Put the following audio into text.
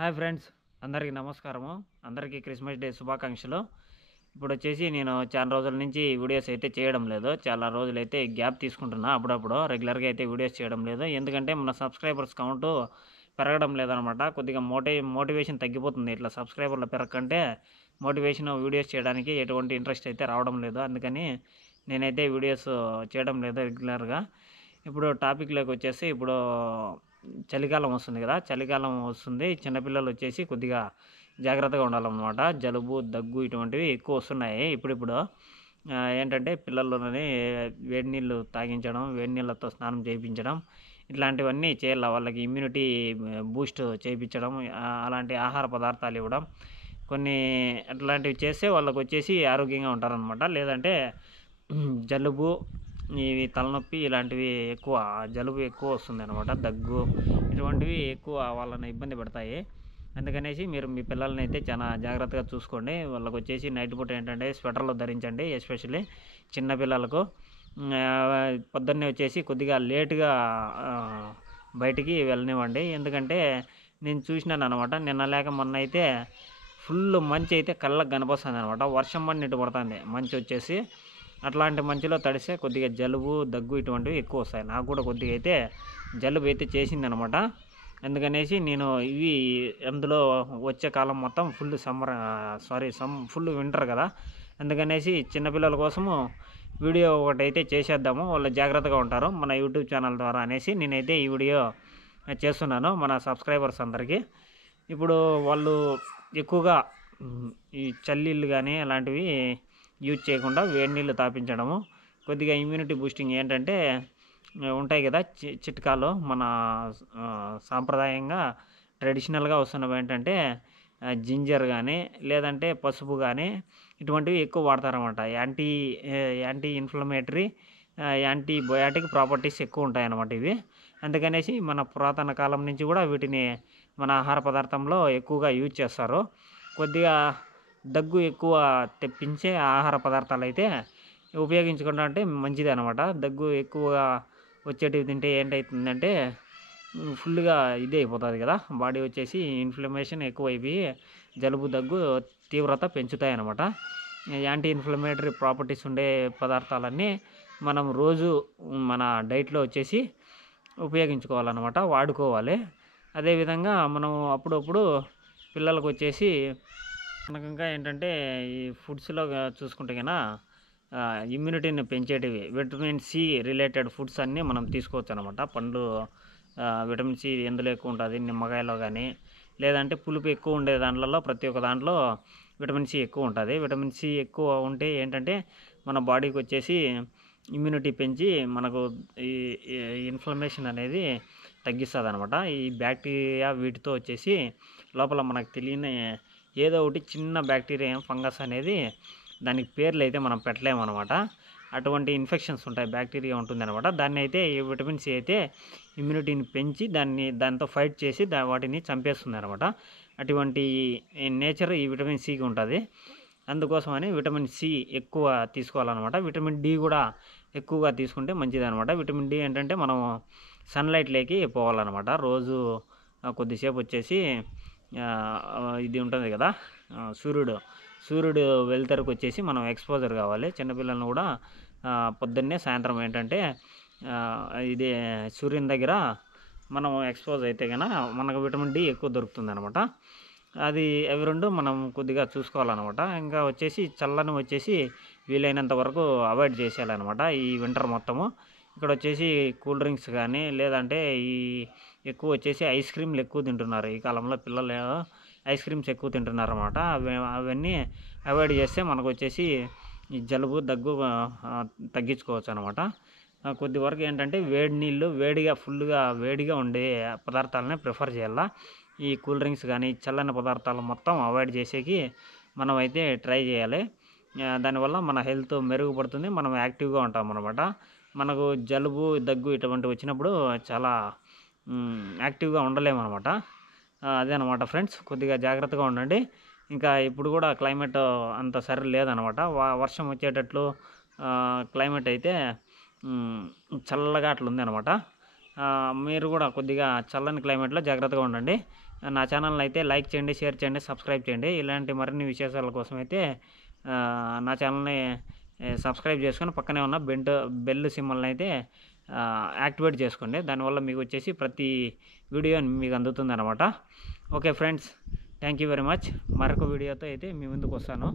Hi friends, అందరికీ నమస్కారము. అందరికీ క్రిస్మస్ డే శుభాకాంక్షలు. ఇప్పుడు వచ్చేసి నేను చాలా రోజుల నుంచి వీడియోస్ అయితే చేయడం లేదు. చాలా రోజులైతే గ్యాప్ తీసుకుంటున్నా. అప్పుడప్పుడు రెగ్యులర్గా అయితే వీడియోస్ చేయడం లేదు. ఎందుకంటే మన సబ్స్క్రైబర్స్ కౌంట్ పెరగడం లేదనమాట. కొద్దిగా మోటివేషన్ తగ్గిపోతుంది. ఇట్లా సబ్స్క్రైబర్లు పెరగకంటే మోటివేషన్ వీడియోస్ చేయడానికి ఎటువంటి ఇంట్రెస్ట్ అయితే రావడం లేదు. అందుకని నేనైతే వీడియోస్ చేయడం లేదు రెగ్యులర్గా. ఇప్పుడు టాపిక్లోకి వచ్చేసి, ఇప్పుడు చలికాలం వస్తుంది కదా, చలికాలం వస్తుంది. చిన్నపిల్లలు వచ్చేసి కొద్దిగా జాగ్రత్తగా ఉండాలన్నమాట. జలుబు, దగ్గు ఇటువంటివి ఎక్కువ వస్తున్నాయి ఇప్పుడిప్పుడు. ఏంటంటే పిల్లలని వేడి నీళ్ళు తాగించడం, వేడి నీళ్ళతో స్నానం చేయించడం, ఇట్లాంటివన్నీ చేయాలి. వాళ్ళకి ఇమ్యూనిటీ బూస్ట్ చేయించడం, అలాంటి ఆహార పదార్థాలు ఇవ్వడం, కొన్ని అట్లాంటివి చేస్తే వాళ్ళకు వచ్చేసి ఆరోగ్యంగా ఉంటారనమాట. లేదంటే జలుబు, ఇవి తలనొప్పి ఇలాంటివి ఎక్కువ, జలుబు ఎక్కువ వస్తుంది అనమాట. దగ్గు ఇటువంటివి ఎక్కువ వాళ్ళని ఇబ్బంది పెడతాయి. అందుకనేసి మీరు మీ పిల్లల్ని అయితే చాలా జాగ్రత్తగా చూసుకోండి. వాళ్ళకి వచ్చేసి నైట్ పూట ఏంటంటే స్వెటర్లు ధరించండి, ఎస్పెషల్లీ చిన్నపిల్లలకు. పొద్దున్నే వచ్చేసి కొద్దిగా లేటుగా బయటికి వెళ్ళనివ్వండి. ఎందుకంటే నేను చూసినాను అనమాట, నిన్న లేక మొన్న అయితే ఫుల్ మంచి అయితే కళ్ళకు కనిపిస్తుంది అనమాట. వర్షం పడినట్టు పడుతుంది మంచి వచ్చేసి. అట్లాంటి మంచులో తడిస్తే కొద్దిగా జలుబు, దగ్గు ఇటువంటివి ఎక్కువ వస్తాయి. నాకు కూడా కొద్దిగా అయితే జలుబు అయితే చేసిందనమాట. అందుకనేసి నేను ఇవి అందులో వచ్చే కాలం మొత్తం ఫుల్ ఫుల్ వింటర్ కదా, అందుకనేసి చిన్నపిల్లల కోసము వీడియో ఒకటి అయితే చేసేద్దాము. వాళ్ళు జాగ్రత్తగా ఉంటారు మన యూట్యూబ్ ఛానల్ ద్వారా అనేసి నేనైతే ఈ వీడియో చేస్తున్నాను మన సబ్స్క్రైబర్స్ అందరికీ. ఇప్పుడు వాళ్ళు ఎక్కువగా ఈ చల్లీళ్ళు కానీ అలాంటివి యూజ్ చేయకుండా వేడి నీళ్ళు తాపించడము, కొద్దిగా ఇమ్యూనిటీ బూస్టింగ్ ఏంటంటే ఉంటాయి కదా చిట్కాలు, మన సాంప్రదాయంగా ట్రెడిషనల్గా వస్తున్నవి ఏంటంటే జింజర్ కానీ లేదంటే పసుపు కానీ ఇటువంటివి ఎక్కువ వాడతారన్నమాట. యాంటీ ఇన్ఫ్లమేటరీ, యాంటీబయాటిక్ ప్రాపర్టీస్ ఎక్కువ ఉంటాయన్నమాట ఇవి. అందుకనేసి మన పురాతన కాలం నుంచి కూడా వీటిని మన ఆహార పదార్థంలో ఎక్కువగా యూజ్ చేస్తారు. కొద్దిగా దగ్గు ఎక్కువ తెప్పించే ఆహార పదార్థాలు అయితే ఉపయోగించకుండా అంటే మంచిది అనమాట. దగ్గు ఎక్కువగా వచ్చేటివి తింటే ఏంటవుతుందంటే ఫుల్గా ఇదే అయిపోతుంది కదా, బాడీ వచ్చేసి ఇన్ఫ్లమేషన్ ఎక్కువైపోయి జలుబు, దగ్గు తీవ్రత పెంచుతాయి అన్నమాట. యాంటీ ఇన్ఫ్లమేటరీ ప్రాపర్టీస్ ఉండే పదార్థాలన్నీ మనం రోజు మన డైట్లో వచ్చేసి ఉపయోగించుకోవాలన్నమాట, వాడుకోవాలి. అదేవిధంగా మనం అప్పుడప్పుడు పిల్లలకు వచ్చేసి మనకు ఇంకా ఏంటంటే ఈ ఫుడ్స్లో చూసుకుంటే కన్నా ఇమ్యూనిటీని పెంచేటివి విటమిన్ సి రిలేటెడ్ ఫుడ్స్ అన్నీ మనం తీసుకోవచ్చు అనమాట. పండ్లు, విటమిన్ సి ఎందులో ఎక్కువ ఉంటుంది, నిమ్మకాయలో కానీ లేదంటే పులుపు ఎక్కువ ఉండే దాంట్లో ప్రతి ఒక్క దాంట్లో విటమిన్ సి ఎక్కువ ఉంటుంది. విటమిన్ సి ఎక్కువ ఉంటే ఏంటంటే మన బాడీకి వచ్చేసి ఇమ్యూనిటీ పెంచి మనకు ఈ ఇన్ఫ్లమేషన్ అనేది తగ్గిస్తుంది అనమాట. ఈ బ్యాక్టీరియా వీటితో వచ్చేసి లోపల మనకు తెలియని ఏదో ఒకటి చిన్న బ్యాక్టీరియా, ఫంగస్ అనేది దానికి పేర్లు అయితే మనం పెట్టలేము అనమాట. అటువంటి ఇన్ఫెక్షన్స్ ఉంటాయి, బ్యాక్టీరియా ఉంటుంది అనమాట. దాన్ని అయితే ఈ విటమిన్ సి అయితే ఇమ్యూనిటీని పెంచి దాంతో ఫైట్ చేసి వాటిని చంపేస్తుంది అనమాట. అటువంటి నేచర్ ఈ విటమిన్ సికి ఉంటుంది. అందుకోసమని విటమిన్ సి ఎక్కువ తీసుకోవాలన్నమాట. విటమిన్ డి కూడా ఎక్కువగా తీసుకుంటే మంచిది అనమాట. విటమిన్ డి ఏంటంటే మనం సన్లైట్లోకి పోవాలన్నమాట. రోజు కొద్దిసేపు వచ్చేసి ఇది ఉంటుంది కదా, సూర్యుడు వెలుతురుకు వచ్చేసి మనం ఎక్స్పోజర్ కావాలి. చిన్నపిల్లలను కూడా పొద్దున్నే సాయంత్రం ఏంటంటే ఇది సూర్యుని దగ్గర మనం ఎక్స్పోజ్ అయితే కనుక మనకు విటమిన్ డి ఎక్కువ దొరుకుతుంది అనమాట. అవి రెండు మనం కొద్దిగా చూసుకోవాలన్నమాట. ఇంకా వచ్చేసి చల్లని వచ్చేసి వీలైనంత వరకు అవాయిడ్ చేసేయాలన్నమాట ఈ వింటర్ మొత్తము. ఇక్కడ వచ్చేసి కూల్ డ్రింక్స్ కానీ లేదంటే ఈ ఎక్కువ వచ్చేసి ఐస్ క్రీమ్లు ఎక్కువ తింటున్నారు ఈ కాలంలో. పిల్లలు ఐస్ క్రీమ్స్ ఎక్కువ తింటున్నారు అన్నమాట. అవన్నీ అవాయిడ్ చేస్తే మనకు వచ్చేసి ఈ జలుబు, దగ్గు తగ్గించుకోవచ్చు అనమాట. కొద్ది వరకు ఏంటంటే వేడి నీళ్ళు, ఫుల్గా వేడిగా ఉండే పదార్థాలనే ప్రిఫర్ చేయాలా. ఈ కూల్ డ్రింక్స్ కానీ చల్లని పదార్థాలు మొత్తం అవాయిడ్ చేసేకి మనం అయితే ట్రై చేయాలి. దానివల్ల మన హెల్త్ మెరుగుపడుతుంది, మనం యాక్టివ్గా ఉంటాం అనమాట. మనకు జలుబు, దగ్గు ఇటువంటివి వచ్చినప్పుడు చాలా యాక్టివ్గా ఉండలేము అనమాట. అదే అనమాట ఫ్రెండ్స్, కొద్దిగా జాగ్రత్తగా ఉండండి. ఇంకా ఇప్పుడు కూడా క్లైమేట్ అంత సరి లేదనమాట. వర్షం వచ్చేటట్లు క్లైమేట్ అయితే చల్లగా అట్లా ఉంది అనమాట. మీరు కూడా కొద్దిగా చల్లని క్లైమేట్లో జాగ్రత్తగా ఉండండి. నా ఛానల్ని అయితే లైక్ చేయండి, షేర్ చేయండి, సబ్స్క్రైబ్ చేయండి. ఇలాంటి మరిన్ని విశేషాల కోసం అయితే నా ఛానల్ని సబ్స్క్రైబ్ చేసుకొని పక్కనే ఉన్న బెల్ సింబల్ని అయితే యాక్టివేట్ చేసుకోండి. దానివల్ల మీకు వచ్చేసి ప్రతి వీడియో మీకు అందుతుంది అనమాట. Okay friends, thank you very much. మరొక వీడియోతో అయితే మీ ముందుకు వస్తాను.